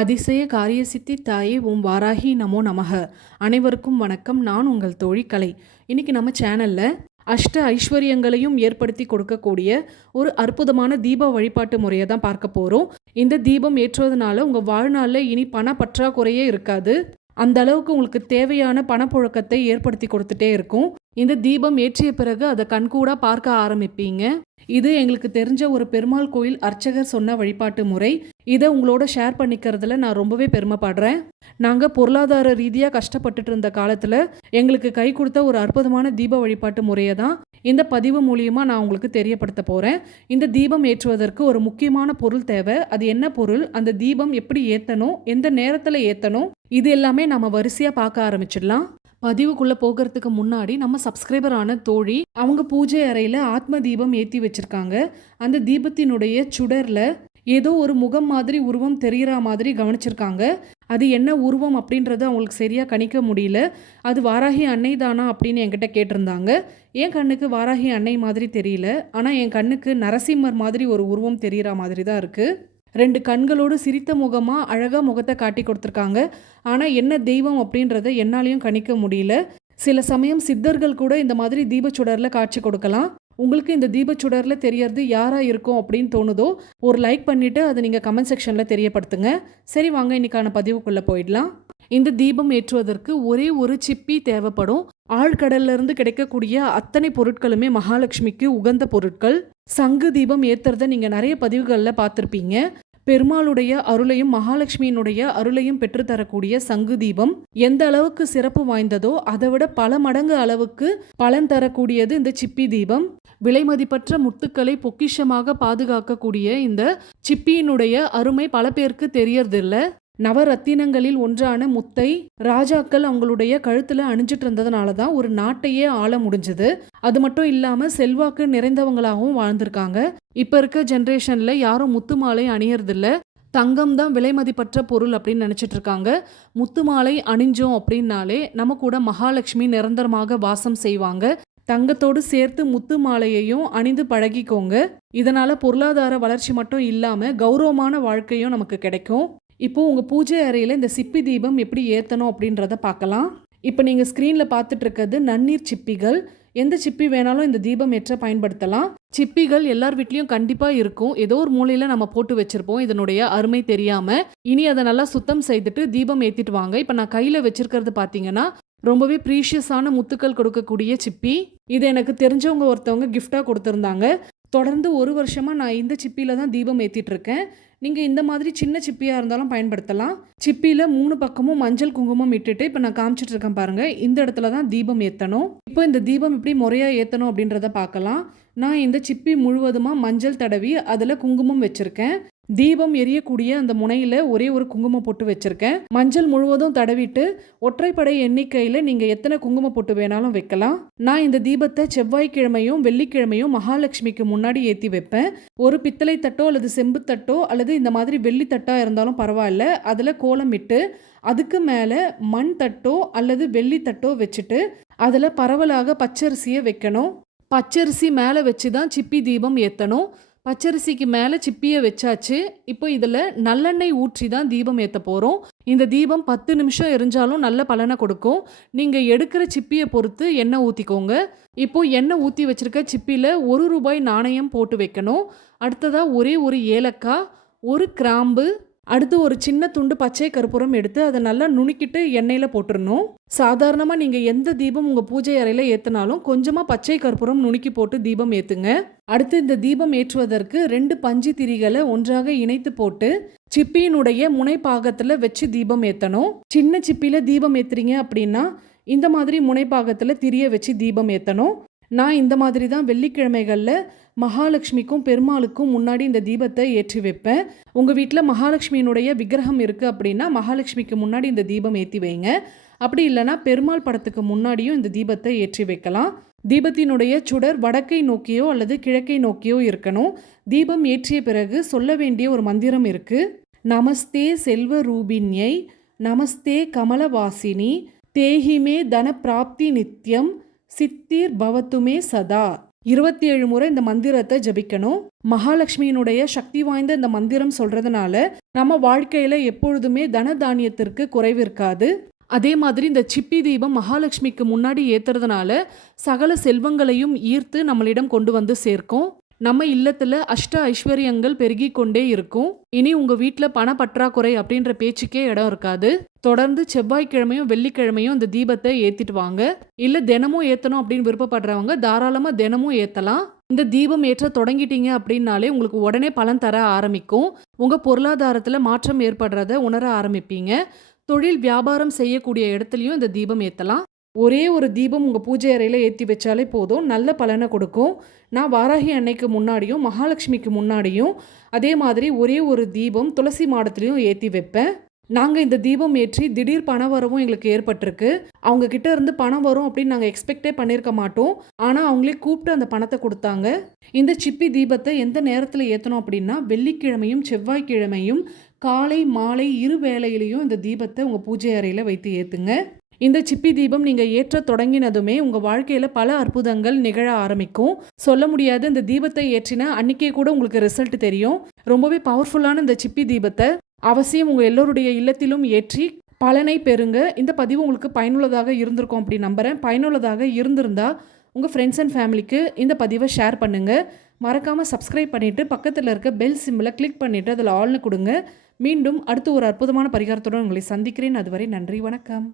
அதிசய காரியசித்தி தாயே ஓம் வாராகி நமோ நமக. அனைவருக்கும் வணக்கம். நான் உங்கள் தோழி கலை. இன்னைக்கு நம்ம சேனல்ல அஷ்ட ஐஸ்வர்யங்களையும் ஏற்படுத்தி கொடுக்கக்கூடிய ஒரு அற்புதமான தீப வழிபாட்டு முறையை தான் பார்க்க போகிறோம். இந்த தீபம் ஏற்றுவதனால உங்கள் வாழ்நாளில் இனி பண பற்றாக்குறையே இருக்காது. அந்த அளவுக்கு உங்களுக்கு தேவையான பணப்புழக்கத்தை ஏற்படுத்தி கொடுத்துட்டே இருக்கும். இந்த தீபம் ஏற்றிய பிறகு அதை கண்கூடா பார்க்க ஆரம்பிப்பீங்க. இது எங்களுக்கு தெரிஞ்ச ஒரு பெருமாள் கோயில் அர்ச்சகர் சொன்ன வழிபாட்டு முறை. இதை உங்களோட ஷேர் பண்ணிக்கிறதுல நான் ரொம்பவே பெருமைப்படுறேன். நாங்கள் பொருளாதார ரீதியாக கஷ்டப்பட்டுட்டு இருந்த காலத்தில் எங்களுக்கு கை கொடுத்த ஒரு அற்புதமான தீப வழிபாட்டு முறையை தான் இந்த பதிவு மூலியமாக நான் உங்களுக்கு தெரியப்படுத்த போகிறேன். இந்த தீபம் ஏற்றுவதற்கு ஒரு முக்கியமான பொருள் தேவை. அது என்ன பொருள், அந்த தீபம் எப்படி ஏற்றணும், எந்த நேரத்தில் ஏற்றணும், இது எல்லாமே நம்ம வரிசையாக பார்க்க ஆரம்பிச்சிடலாம். பதிவுக்குள்ளே போகிறதுக்கு முன்னாடி நம்ம சப்ஸ்கிரைபரான தோழி அவங்க பூஜை அறையில் ஆத்ம தீபம் ஏற்றி வச்சுருக்காங்க. அந்த தீபத்தினுடைய சுடரில் ஏதோ ஒரு முகம் மாதிரி உருவம் தெரிகிற மாதிரி கவனிச்சிருக்காங்க. அது என்ன உருவம் அப்படின்றத அவங்களுக்கு சரியாக கணிக்க முடியல. அது வாராகி அன்னை தானா அப்படின்னு என்கிட்ட கேட்டிருந்தாங்க. என் கண்ணுக்கு வாராகி அன்னை மாதிரி தெரியல, ஆனால் என் கண்ணுக்கு நரசிம்மர் மாதிரி ஒரு உருவம் தெரிகிற மாதிரி தான் இருக்குது. 2 கண்களோடு சிரித்த முகமாக அழகாக முகத்தை காட்டி கொடுத்துருக்காங்க. ஆனால் என்ன தெய்வம் அப்படின்றத என்னாலையும் கணிக்க முடியல. சில சமயம் சித்தர்கள் கூட இந்த மாதிரி தீபச்சுடரில் காட்சி கொடுக்கலாம். உங்களுக்கு இந்த தீபச்சுடரில் தெரியறது யாராக இருக்கும் அப்படின்னு தோணுதோ ஒரு லைக் பண்ணிவிட்டு அதை நீங்கள் கமெண்ட் செக்ஷனில் தெரியப்படுத்துங்க. சரி, வாங்க இன்னைக்கான பதிவுக்குள்ளே போயிடலாம். இந்த தீபம் ஏற்றுவதற்கு ஒரே ஒரு சிப்பி தேவைப்படும். ஆழ்கடல்லிருந்து கிடைக்கக்கூடிய அத்தனை பொருட்களுமே மகாலட்சுமிக்கு உகந்த பொருட்கள். சங்கு தீபம் ஏற்றுறத நீங்கள் நிறைய பதிவுகளில் பார்த்துருப்பீங்க. பெருமாளுடைய அருளையும் மகாலட்சுமியினுடைய அருளையும் பெற்றுத்தரக்கூடிய சங்கு தீபம் எந்த அளவுக்கு சிறப்பு வாய்ந்ததோ அதை விட பல மடங்கு அளவுக்கு பலன் தரக்கூடியது இந்த சிப்பி தீபம். விலை மதிப்பற்ற முத்துக்களை பொக்கிஷமாக பாதுகாக்கக்கூடிய இந்த சிப்பியினுடைய அருமை பல பேருக்கு தெரியறதில்ல. நவரத்தினங்களில் ஒன்றான முத்தை ராஜாக்கள் அவங்களுடைய கழுத்துல அணிஞ்சிட்டு இருந்ததுனால தான் ஒரு நாட்டையே ஆள முடிஞ்சது. அது மட்டும் இல்லாம செல்வாக்கு நிறைந்தவங்களாகவும் வாழ்ந்திருக்காங்க. இப்ப இருக்க ஜென்ரேஷன்ல யாரும் முத்து மாலை அணியறதில்ல. தங்கம் தான் விலை மதிப்பற்ற பொருள் அப்படின்னு நினைச்சிட்டு இருக்காங்க. முத்து மாலை அணிஞ்சோம் அப்படின்னாலே நம்ம கூட மகாலட்சுமி நிரந்தரமாக வாசம் செய்வாங்க. தங்கத்தோடு சேர்த்து முத்து மாலையையும் அணிந்து பழகிக்கோங்க. இதனால பொருளாதார வளர்ச்சி மட்டும் இல்லாம கௌரவமான வாழ்க்கையும் நமக்கு கிடைக்கும். இப்போ உங்கள் பூஜை அறையில் இந்த சிப்பி தீபம் எப்படி ஏற்றணும் அப்படின்றத பார்க்கலாம். இப்போ நீங்கள் ஸ்க்ரீனில் பார்த்துட்டு இருக்கிறது நன்னீர் சிப்பிகள். எந்த சிப்பி வேணாலும் இந்த தீபம் ஏற்ற பயன்படுத்தலாம். சிப்பிகள் எல்லார் வீட்லேயும் கண்டிப்பாக இருக்கும். ஏதோ ஒரு மூலையில் நம்ம போட்டு வச்சுருப்போம் இதனுடைய அருமை தெரியாமல். இனி அதை நல்லா சுத்தம் செய்துட்டு தீபம் ஏற்றிட்டு வாங்க. இப்போ நான் கையில் வச்சுருக்கிறது பார்த்தீங்கன்னா ரொம்பவே ப்ரீஷியஸான முத்துக்கள் கொடுக்கக்கூடிய சிப்பி. இது எனக்கு தெரிஞ்சவங்க ஒருத்தவங்க கிஃப்டாக கொடுத்துருந்தாங்க. தொடர்ந்து 1 வருஷமாக நான் இந்த சிப்பியில் தான் தீபம் ஏற்றிட்டு இருக்கேன். நீங்கள் இந்த மாதிரி சின்ன சிப்பியாக இருந்தாலும் பயன்படுத்தலாம். சிப்பியில் 3 பக்கமும் மஞ்சள் குங்குமம் இட்டுட்டு இப்போ நான் காமிச்சிட்டு இருக்கேன் பாருங்கள். இந்த இடத்துல தான் தீபம் ஏற்றணும். இப்போ இந்த தீபம் எப்படி முறையாக ஏற்றணும் அப்படின்றத பார்க்கலாம். நான் இந்த சிப்பி முழுவதுமாக மஞ்சள் தடவி அதில் குங்குமம் வச்சுருக்கேன். தீபம் எரியக்கூடிய அந்த முனையில் ஒரே ஒரு குங்குமம் பொட்டு வச்சுருக்கேன். மஞ்சள் முழுவதும் தடவிட்டு ஒற்றைப்படை எண்ணிக்கையில் நீங்கள் எத்தனை குங்குமம் பொட்டு வேணாலும் வைக்கலாம். நான் இந்த தீபத்தை செவ்வாய்க்கிழமையும் வெள்ளிக்கிழமையும் மகாலட்சுமிக்கு முன்னாடி ஏற்றி வைப்பேன். ஒரு பித்தளை தட்டோ அல்லது செம்பு தட்டோ அல்லது இந்த மாதிரி வெள்ளி தட்டா இருந்தாலும் பரவாயில்ல, அதில் கோலம் இட்டு அதுக்கு மேலே மண் தட்டோ அல்லது வெள்ளி தட்டோ வச்சுட்டு அதில் பரவலாக பச்சரிசியை வைக்கணும். பச்சரிசி மேலே வச்சு தான் சிப்பி தீபம் ஏற்றணும். பச்சரிசிக்கு மேலே சிப்பியை வச்சாச்சு. இப்போ இதில் நல்லெண்ணெய் ஊற்றி தான் தீபம் ஏற்ற போகிறோம். இந்த தீபம் 10 நிமிஷம் எரிஞ்சாலும் நல்ல பலனை கொடுக்கும். நீங்கள் எடுக்கிற சிப்பியை பொறுத்து எண்ணெய் ஊற்றிக்கோங்க. இப்போது எண்ணெய் ஊற்றி வச்சுருக்க சிப்பியில் ₹1 நாணயம் போட்டு வைக்கணும். அடுத்ததாக ஒரே ஒரு ஏலக்காய், ஒரு கிராம்பு, அடுத்து ஒரு சின்ன துண்டு பச்சை கற்பூரம் எடுத்து அதை நல்லா நுணுக்கிட்டு எண்ணெயில் போட்டுடணும். சாதாரணமாக நீங்கள் எந்த தீபம் உங்கள் பூஜை அறையில் ஏற்றினாலும் கொஞ்சமாக பச்சை கற்பூரம் நுணுக்கி போட்டு தீபம் ஏற்றுங்க. அடுத்து இந்த தீபம் ஏற்றுவதற்கு 2 பஞ்சு திரிகளை ஒன்றாக இணைத்து போட்டு சிப்பியினுடைய முனைப்பாகத்தில் வச்சு தீபம் ஏற்றணும். சின்ன சிப்பியில் தீபம் ஏற்றுறீங்க அப்படின்னா இந்த மாதிரி முனைப்பாகத்தில் திரியை வச்சு தீபம் ஏற்றணும். நான் இந்த மாதிரி தான் வெள்ளிக்கிழமைகளில் மகாலட்சுமிக்கும் பெருமாளுக்கும் முன்னாடி இந்த தீபத்தை ஏற்றி வைப்பேன். உங்கள் வீட்டில் மகாலட்சுமியினுடைய விக்கிரகம் இருக்குது அப்படின்னா மகாலட்சுமிக்கு முன்னாடி இந்த தீபம் ஏற்றி வைங்க. அப்படி இல்லைனா பெருமாள் படத்துக்கு முன்னாடியும் இந்த தீபத்தை ஏற்றி வைக்கலாம். தீபத்தினுடைய சுடர் வடக்கை நோக்கியோ அல்லது கிழக்கை நோக்கியோ இருக்கணும். தீபம் ஏற்றிய பிறகு சொல்ல வேண்டிய ஒரு மந்திரம் இருக்குது. நமஸ்தே செல்வ ரூபின்யை, நமஸ்தே கமலவாசினி, தேஹிமே தன பிராப்தி நித்யம், சித்திர் பவத்துமே சதா. 27 முறை இந்த மந்திரத்தை ஜபிக்கணும். மகாலட்சுமியினுடைய சக்தி வாய்ந்த இந்த மந்திரம் சொல்றதுனால நம்ம வாழ்க்கையில எப்பொழுதுமே தன தானியத்திற்கு குறைவு இருக்காது. அதே மாதிரி இந்த சிப்பி தீபம் மகாலட்சுமிக்கு முன்னாடி ஏத்துறதுனால சகல செல்வங்களையும் ஈர்த்து நம்மளிடம் கொண்டு வந்து சேர்க்கும். நம்ம இல்லத்துல அஷ்ட ஐஸ்வர்யங்கள் பெருகிக் கொண்டே இருக்கும். இனி உங்க வீட்ல பண பற்றாக்குறை அப்படின்ற பேச்சுக்கே இடம் இருக்காது. தொடர்ந்து செவ்வாய்க்கிழமையும் வெள்ளிக்கிழமையும் இந்த தீபத்தை ஏத்திட்டு வாங்க. இல்ல தினமும் ஏத்தணும் அப்படின்னு விருப்பப்படுறவங்க தாராளமா தினமும் ஏத்தலாம். இந்த தீபம் ஏற்ற தொடங்கிட்டீங்க அப்படின்னாலே உங்களுக்கு உடனே பலன் தர ஆரம்பிக்கும். உங்க பொருளாதாரத்துல மாற்றம் ஏற்படுறத உணர ஆரம்பிப்பீங்க. தொழில் வியாபாரம் செய்யக்கூடிய இடத்துலயும் இந்த தீபம் ஏத்தலாம். ஒரே ஒரு தீபம் உங்க பூஜை அறையில ஏத்தி வச்சாலே போதும், நல்ல பலனை கொடுக்கும். நான் வாராகி அன்னைக்கு முன்னாடியும் மகாலட்சுமிக்கு முன்னாடியும் அதே மாதிரி ஒரே ஒரு தீபம் துளசி மாடத்துலயும் ஏத்தி வைப்பேன். நாங்க இந்த தீபம் ஏற்றி திடீர் பண வரவும் எங்களுக்கு ஏற்பட்டிருக்கு. அவங்க கிட்ட இருந்து பணம் வரும் அப்படின்னு நாங்க எக்ஸ்பெக்டே பண்ணியிருக்க மாட்டோம். ஆனா அவங்களே கூப்பிட்டு அந்த பணத்தை கொடுத்தாங்க. இந்த சிப்பி தீபத்தை எந்த நேரத்துல ஏத்தணும் அப்படின்னா வெள்ளிக்கிழமையும் செவ்வாய்க்கிழமையும் காலை மாலை இரு வேளையிலையும் இந்த தீபத்தை உங்க பூஜை அறையில வைத்து ஏத்துங்க. இந்த சிப்பி தீபம் நீங்க ஏற்ற தொடங்கினதுமே உங்க வாழ்க்கையில பல அற்புதங்கள் நிகழ ஆரம்பிக்கும். சொல்ல முடியாது, இந்த தீபத்தை ஏற்றின அன்னைக்கே கூட உங்களுக்கு ரிசல்ட் தெரியும். ரொம்பவே பவர்ஃபுல்லான இந்த சிப்பி தீபத்தை அவசியம் உங்க எல்லோருடைய இல்லத்திலும் ஏற்றி பலனை பெறுங்க. இந்த பதிவு உங்களுக்கு பயனுள்ளதாக இருந்திருக்கும் அப்படி நம்புறேன். பயனுள்ளதாக இருந்திருந்தா உங்க ஃப்ரெண்ட்ஸ் அண்ட் ஃபேமிலிக்கு இந்த பதிவை ஷேர் பண்ணுங்க. மறக்காம சப்ஸ்கிரைப் பண்ணிட்டு பக்கத்தில் இருக்க பெல் சிம்பிளை கிளிக் பண்ணிட்டு அதில் ஆல்னு கொடுங்க. மீண்டும் அடுத்து ஒரு அற்புதமான பரிகாரத்துடன் உங்களை சந்திக்கிறேன். அதுவரை நன்றி, வணக்கம்.